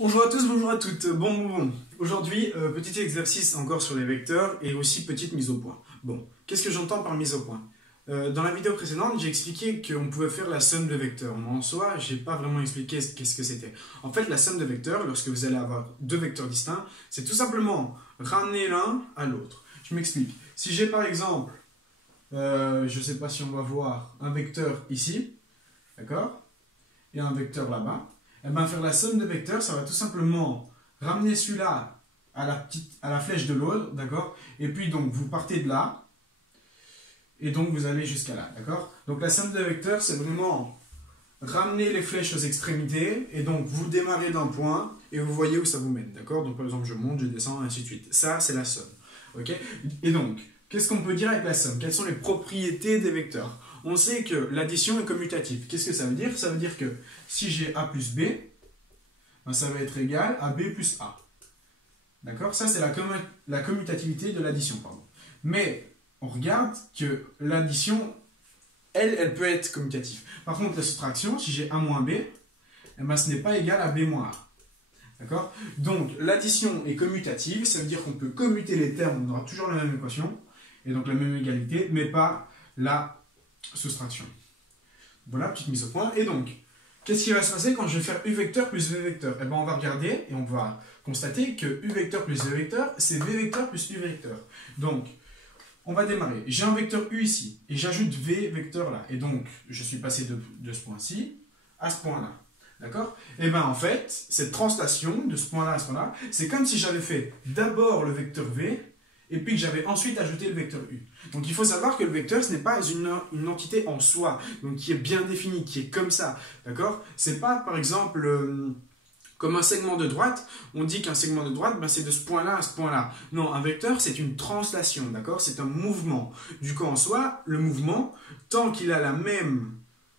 Bonjour à tous, bonjour à toutes. Bon. Aujourd'hui, petit exercice encore sur les vecteurs et aussi petite mise au point. Bon, qu'est-ce que j'entends par mise au point? Dans la vidéo précédente, j'ai expliqué qu'on pouvait faire la somme de vecteurs. Mais en soi, je n'ai pas vraiment expliqué qu'est-ce que c'était. En fait, la somme de vecteurs, lorsque vous allez avoir deux vecteurs distincts, c'est tout simplement ramener l'un à l'autre. Je m'explique. Si j'ai par exemple, je ne sais pas si on va voir, un vecteur ici, d'accord, et un vecteur là-bas, et bien faire la somme de vecteurs, ça va tout simplement ramener celui-là à la flèche de l'autre, d'accord, et puis donc vous partez de là, et donc vous allez jusqu'à là, d'accord. Donc la somme de vecteurs, c'est vraiment ramener les flèches aux extrémités, et donc vous démarrez d'un point, et vous voyez où ça vous mène, d'accord. Donc par exemple, je monte, je descends, et ainsi de suite. Ça, c'est la somme, ok. Et donc, qu'est-ce qu'on peut dire avec la somme? Quelles sont les propriétés des vecteurs? On sait que l'addition est commutative. Qu'est-ce que ça veut dire? Ça veut dire que si j'ai A plus B, ben ça va être égal à B plus A. D'accord? Ça, c'est la commutativité de l'addition, pardon. Mais on regarde que l'addition, elle peut être commutative. Par contre, la soustraction, si j'ai A moins B, eh ben, ce n'est pas égal à B moins A. D'accord? Donc, l'addition est commutative, ça veut dire qu'on peut commuter les termes, on aura toujours la même équation, et donc la même égalité, mais pas la soustraction. Voilà, petite mise au point. Et donc, qu'est-ce qui va se passer quand je vais faire U vecteur plus V vecteur? Eh bien, on va regarder et on va constater que U vecteur plus V vecteur, c'est V vecteur plus U vecteur. Donc, on va démarrer. J'ai un vecteur U ici, et j'ajoute V vecteur là. Et donc, je suis passé de ce point-ci à ce point-là. D'accord? Et bien, en fait, cette translation de ce point-là à ce point-là, c'est comme si j'avais fait d'abord le vecteur V, et puis que j'avais ensuite ajouté le vecteur U. Donc il faut savoir que le vecteur, ce n'est pas une entité en soi, donc qui est bien définie, qui est comme ça, d'accord? C'est pas, par exemple, comme un segment de droite, on dit qu'un segment de droite, ben, c'est de ce point-là à ce point-là. Non, un vecteur, c'est une translation, d'accord? C'est un mouvement. Du coup, en soi, le mouvement, tant qu'il a la même...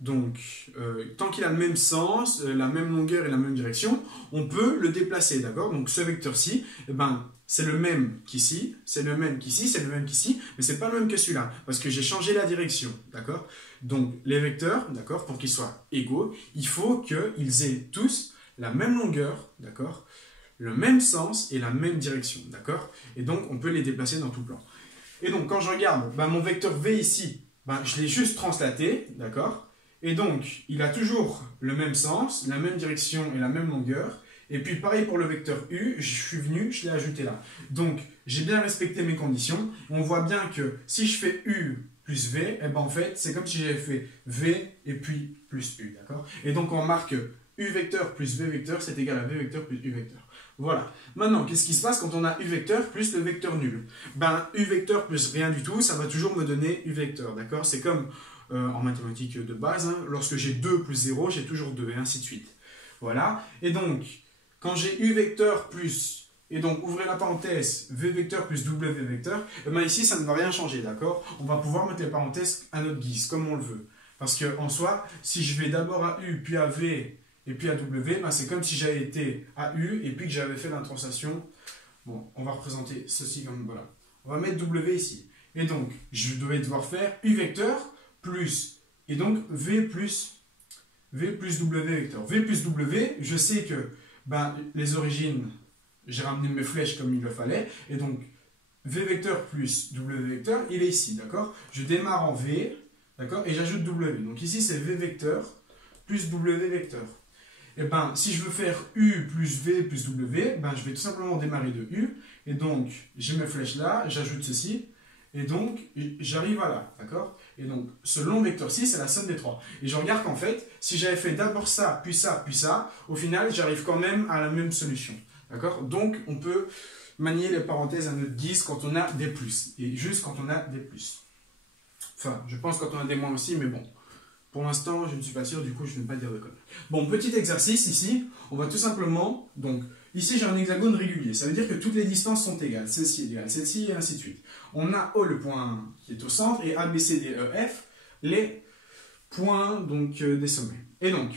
Donc, tant qu'il a le même sens, la même longueur et la même direction, on peut le déplacer, d'accord? Donc, ce vecteur-ci, eh ben, c'est le même qu'ici, c'est le même qu'ici, c'est le même qu'ici, mais c'est pas le même que celui-là, parce que j'ai changé la direction, d'accord? Donc, les vecteurs, d'accord, pour qu'ils soient égaux, il faut qu'ils aient tous la même longueur, d'accord? Le même sens et la même direction, d'accord? Et donc, on peut les déplacer dans tout plan. Et donc, quand je regarde, ben, mon vecteur V ici, ben, je l'ai juste translaté, d'accord? Et donc, il a toujours le même sens, la même direction et la même longueur. Et puis, pareil pour le vecteur U, je suis venu, je l'ai ajouté là. Donc, j'ai bien respecté mes conditions. On voit bien que si je fais U plus V, eh ben, en fait, c'est comme si j'avais fait V et puis plus U, d'accord? Et donc, on marque U vecteur plus V vecteur, c'est égal à V vecteur plus U vecteur. Voilà. Maintenant, qu'est-ce qui se passe quand on a U vecteur plus le vecteur nul? Ben, U vecteur plus rien du tout, ça va toujours me donner U vecteur, d'accord? C'est comme... en mathématiques de base, hein, lorsque j'ai 2 plus 0, j'ai toujours 2, et ainsi de suite. Voilà. Et donc, quand j'ai U vecteur plus, et donc ouvrez la parenthèse, V vecteur plus W vecteur, et bien ici, ça ne va rien changer, d'accord? On va pouvoir mettre les parenthèses à notre guise, comme on le veut. Parce qu'en soi, si je vais d'abord à U, puis à V, et puis à W, ben c'est comme si j'avais été à U, et puis que j'avais fait la translation. Bon, on va représenter ceci comme, voilà. On va mettre W ici. Et donc, je devais devoir faire U vecteur, plus, et donc V plus W vecteur. V plus W, je sais que ben, les origines, j'ai ramené mes flèches comme il le fallait, et donc V vecteur plus W vecteur, il est ici, d'accord? Je démarre en V, d'accord, et j'ajoute W. Donc ici, c'est V vecteur plus W vecteur. Et ben, si je veux faire U plus V plus W, ben, je vais tout simplement démarrer de U, et donc j'ai mes flèches là, j'ajoute ceci, et donc, j'arrive à là, d'accord? Et donc, ce long vecteur-ci, c'est la somme des trois. Et je regarde qu'en fait, si j'avais fait d'abord ça, puis ça, puis ça, au final, j'arrive quand même à la même solution, d'accord? Donc, on peut manier les parenthèses à notre guise quand on a des plus, et juste quand on a des plus. Enfin, je pense quand on a des moins aussi, mais bon. Pour l'instant, je ne suis pas sûr, du coup, je ne vais pas dire de conneries. Bon, petit exercice ici, on va tout simplement, donc, ici j'ai un hexagone régulier, ça veut dire que toutes les distances sont égales, celle-ci est égale, celle-ci, et ainsi de suite. On a O, le point qui est au centre, et A, B, C, D, E, F, les points donc, des sommets. Et donc,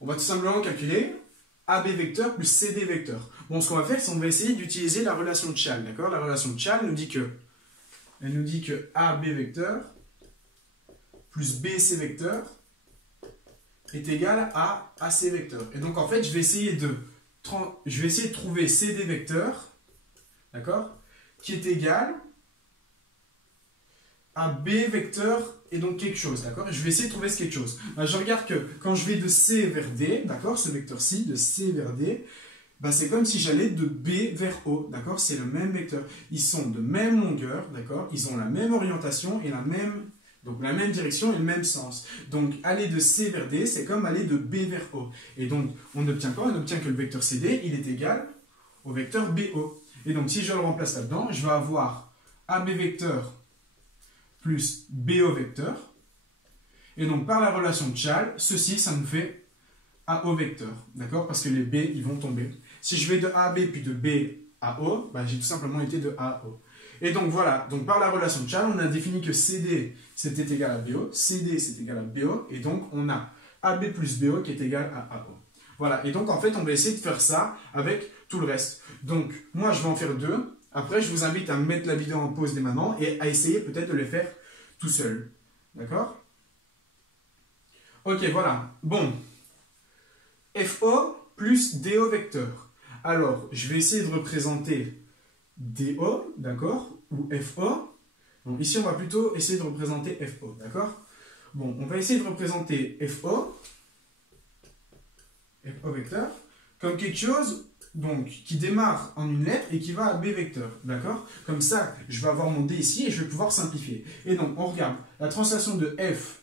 on va tout simplement calculer AB vecteur plus CD vecteur. Bon, ce qu'on va faire, c'est qu'on va essayer d'utiliser la relation de Chasles, d'accord? La relation de Chasles nous dit que AB vecteur plus BC vecteur est égal à AC vecteur. Et donc, en fait, je vais essayer de je vais essayer de trouver CD vecteur, d'accord, qui est égal à B vecteur et donc quelque chose, d'accord. Je vais essayer de trouver ce quelque chose. Ben, je regarde que quand je vais de C vers D, d'accord, ce vecteur-ci, de C vers D, ben, c'est comme si j'allais de B vers O, d'accord, c'est le même vecteur. Ils sont de même longueur, d'accord, ils ont la même orientation et la même direction et le même sens. Donc, aller de C vers D, c'est comme aller de B vers O. Et donc, on obtient quoi? On obtient que le vecteur CD, il est égal au vecteur BO. Et donc, si je le remplace là-dedans, je vais avoir AB vecteur plus BO vecteur. Et donc, par la relation de Chasles, ceci, ça nous fait AO vecteur. D'accord? Parce que les B, ils vont tomber. Si je vais de A à B puis de B à O, bah, j'ai tout simplement été de A à O. Et donc, voilà. Donc, par la relation de Chasles, on a défini que CD, c'était égal à BO. CD, c'est égal à BO. Et donc, on a AB plus BO qui est égal à AO. Voilà. Et donc, en fait, on va essayer de faire ça avec tout le reste. Donc, moi, je vais en faire deux. Après, je vous invite à mettre la vidéo en pause dès maintenant et à essayer peut-être de les faire tout seul. D'accord? Ok, voilà. Bon. FO plus DO vecteur. Alors, je vais essayer de représenter DO, d'accord? Ou FO. Donc, ici, on va plutôt essayer de représenter FO, d'accord? Bon, on va essayer de représenter FO vecteur, comme quelque chose donc, qui démarre en une lettre et qui va à B vecteur, d'accord? Comme ça, je vais avoir mon D ici et je vais pouvoir simplifier. Et donc, on regarde, la translation de F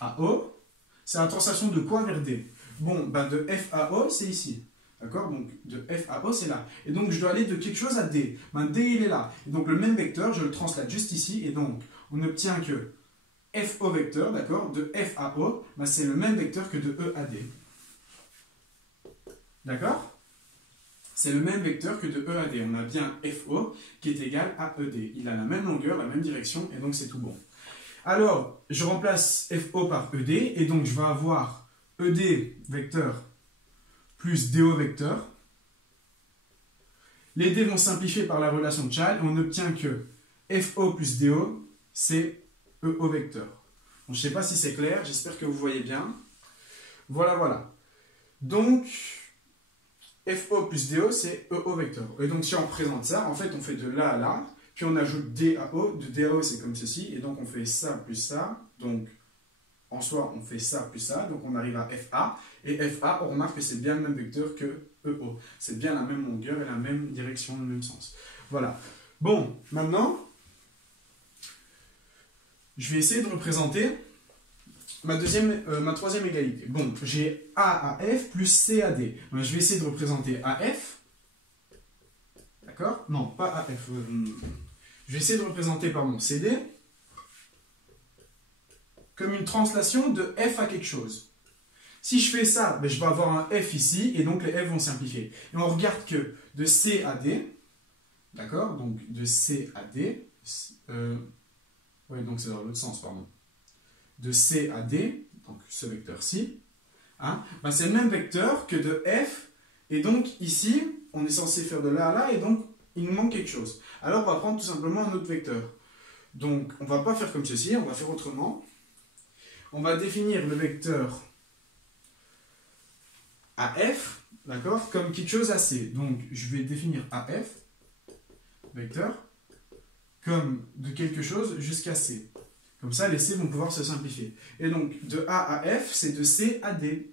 à O, c'est la translation de quoi vers D? Bon, ben de F à O, c'est ici, d'accord? Donc, de F à O, c'est là. Et donc, je dois aller de quelque chose à D. Ben, D, il est là. Et donc, le même vecteur, je le translate juste ici, et donc, on obtient que FO vecteur, d'accord? De F à O, ben, c'est le même vecteur que de E à D. D'accord? C'est le même vecteur que de E à D. On a bien FO qui est égal à ED. Il a la même longueur, la même direction, et donc c'est tout bon. Alors, je remplace FO par ED, et donc je vais avoir ED vecteur plus DO vecteur. Les D vont simplifier par la relation de Chasles, et on obtient que FO plus DO, c'est EO vecteur. Bon, je ne sais pas si c'est clair, j'espère que vous voyez bien. Voilà, voilà. Donc, FO plus DO, c'est EO vecteur. Et donc, si on représente ça, en fait, on fait de là à là, puis on ajoute D à O. De D à O, c'est comme ceci. Et donc, on fait ça plus ça. Donc, en soi, on fait ça plus ça. Donc, on arrive à FA. Et FA, on remarque que c'est bien le même vecteur que EO. C'est bien la même longueur et la même direction, le même sens. Voilà. Bon, maintenant, je vais essayer de représenter ma troisième égalité. Bon, j'ai A à F plus C à D. Donc, je vais essayer de représenter AF. D'accord? Non, pas AF. Je vais essayer de représenter, pardon, CD comme une translation de F à quelque chose. Si je fais ça, ben, je vais avoir un F ici, et donc les F vont simplifier. Et on regarde que de C à D, d'accord? Donc de C à D, oui, donc c'est dans l'autre sens, pardon. De C à D, donc ce vecteur-ci, hein, ben c'est le même vecteur que de F, et donc ici, on est censé faire de là à là, et donc il nous manque quelque chose. Alors on va prendre tout simplement un autre vecteur. Donc on ne va pas faire comme ceci, on va faire autrement. On va définir le vecteur AF, d'accord, comme quelque chose à C. Donc je vais définir AF, vecteur, comme de quelque chose jusqu'à C. Comme ça, les C vont pouvoir se simplifier. Et donc, de A à F, c'est de C à D.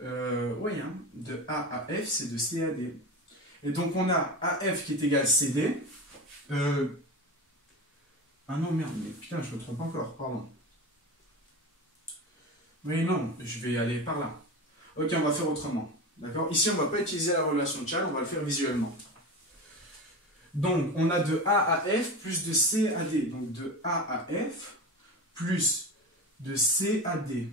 Oui, hein, de A à F, c'est de C à D. Et donc, on a AF qui est égal CD. Ah non, merde, mais putain, je me trompe encore, pardon. Oui, non, je vais aller par là. Ok, on va faire autrement. D'accord? Ici, on ne va pas utiliser la relation de Chasles, on va le faire visuellement. Donc, on a de A à F plus de C à D. Donc, de A à F plus de C à D.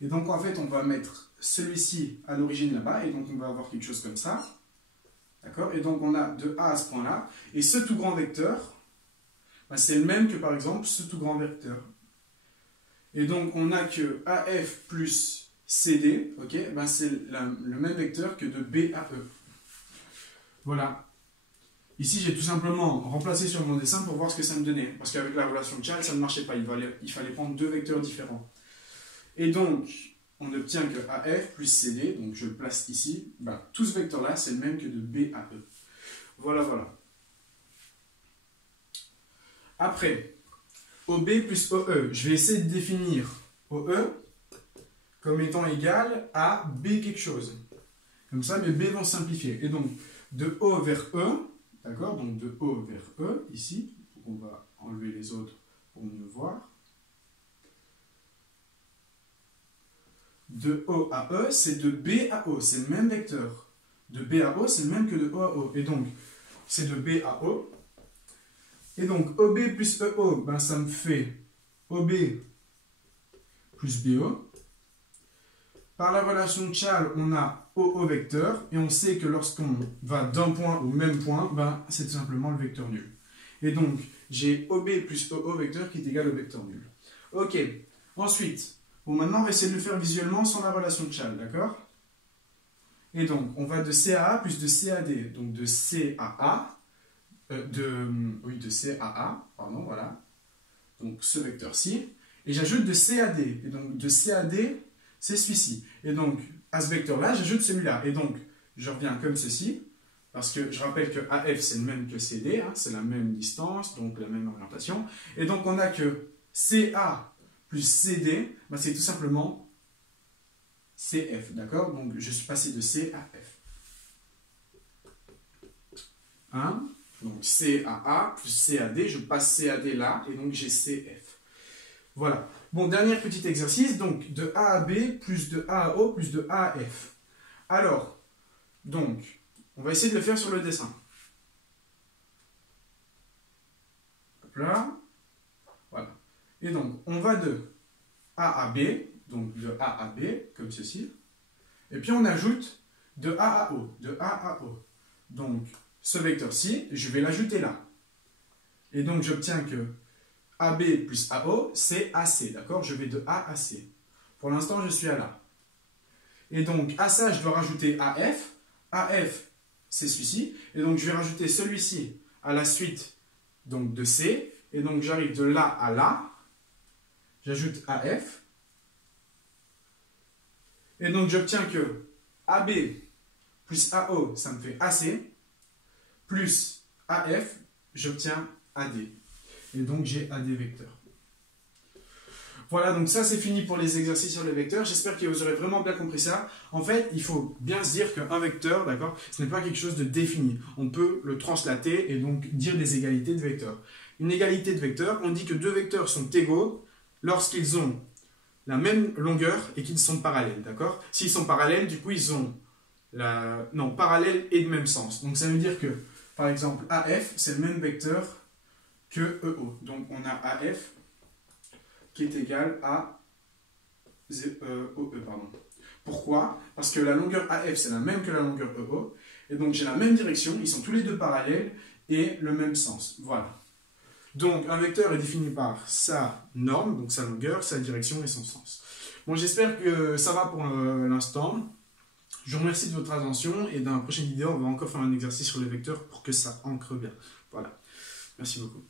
Et donc, en fait, on va mettre celui-ci à l'origine là-bas. Et donc, on va avoir quelque chose comme ça. D'accord? Et donc, on a de A à ce point-là. Et ce tout grand vecteur, ben, c'est le même que, par exemple, ce tout grand vecteur. Et donc, on a que AF plus CD. Ok? Ben, c'est le même vecteur que de B à E. Voilà. Ici, j'ai tout simplement remplacé sur mon dessin pour voir ce que ça me donnait. Parce qu'avec la relation de Chasles, ça ne marchait pas. Il fallait prendre deux vecteurs différents. Et donc, on obtient que AF plus CD, donc je le place ici, ben, tout ce vecteur-là, c'est le même que de B à E. Voilà, voilà. Après, OB plus OE, je vais essayer de définir OE comme étant égal à B quelque chose. Comme ça, mes B vont simplifier. Et donc, de O vers E, d'accord, donc de O vers E, ici, on va enlever les autres pour mieux voir. De O à E, c'est de B à O, c'est le même vecteur. De B à O, c'est le même que de O à O. Et donc, c'est de B à O. Et donc, OB plus EO, ben, ça me fait OB plus BO. Par la relation de Chasles, on a OO vecteur. Et on sait que lorsqu'on va d'un point au même point, ben, c'est tout simplement le vecteur nul. Et donc, j'ai OB plus OO vecteur qui est égal au vecteur nul. Ok. Ensuite, bon, maintenant, on va essayer de le faire visuellement sans la relation de Chasles, d'accord? Et donc, on va de C à A plus de C à D. Donc, de C à A. De C à A, pardon, voilà. Donc ce vecteur-ci. Et j'ajoute de C à D. Et donc de C à D, c'est celui-ci. Et donc à ce vecteur-là, j'ajoute celui-là. Et donc je reviens comme ceci. Parce que je rappelle que AF, c'est le même que CD. Hein, c'est la même distance, donc la même orientation. Et donc on a que CA plus CD, ben, c'est tout simplement CF. D'accord? Donc je suis passé de C à F. 1. Donc C à A plus C à D, je passe C à D là, et donc j'ai CF. Voilà. Bon, dernier petit exercice, donc de A à B plus de A à O plus de A à F. Alors, donc, on va essayer de le faire sur le dessin. Hop là. Voilà. Et donc, on va de A à B, donc de A à B, comme ceci. Et puis on ajoute de A à O, de A à O. Donc, ce vecteur-ci, je vais l'ajouter là. Et donc, j'obtiens que AB plus AO, c'est AC, d'accord? Je vais de A à C. Pour l'instant, je suis à là. Et donc, à ça, je dois rajouter AF. AF, c'est celui-ci. Et donc, je vais rajouter celui-ci à la suite donc, de C. Et donc, j'arrive de là à là. J'ajoute AF. Et donc, j'obtiens que AB plus AO, ça me fait AC. Plus AF, j'obtiens AD. Et donc, j'ai AD vecteur. Voilà, donc ça, c'est fini pour les exercices sur les vecteurs. J'espère que vous aurez vraiment bien compris ça. En fait, il faut bien se dire qu'un vecteur, d'accord, ce n'est pas quelque chose de défini. On peut le translater et donc dire des égalités de vecteurs. Une égalité de vecteurs, on dit que deux vecteurs sont égaux lorsqu'ils ont la même longueur et qu'ils sont parallèles, d'accord? S'ils sont parallèles, du coup, ils ont parallèles et de même sens. Donc, ça veut dire que par exemple, AF, c'est le même vecteur que EO. Donc, on a AF qui est égal à OE. Pardon. Pourquoi? Parce que la longueur AF, c'est la même que la longueur EO. Et donc, j'ai la même direction. Ils sont tous les deux parallèles et le même sens. Voilà. Donc, un vecteur est défini par sa norme, donc sa longueur, sa direction et son sens. Bon, j'espère que ça va pour l'instant. Je vous remercie de votre attention et dans la prochaine vidéo, on va encore faire un exercice sur les vecteurs pour que ça ancre bien. Voilà. Merci beaucoup.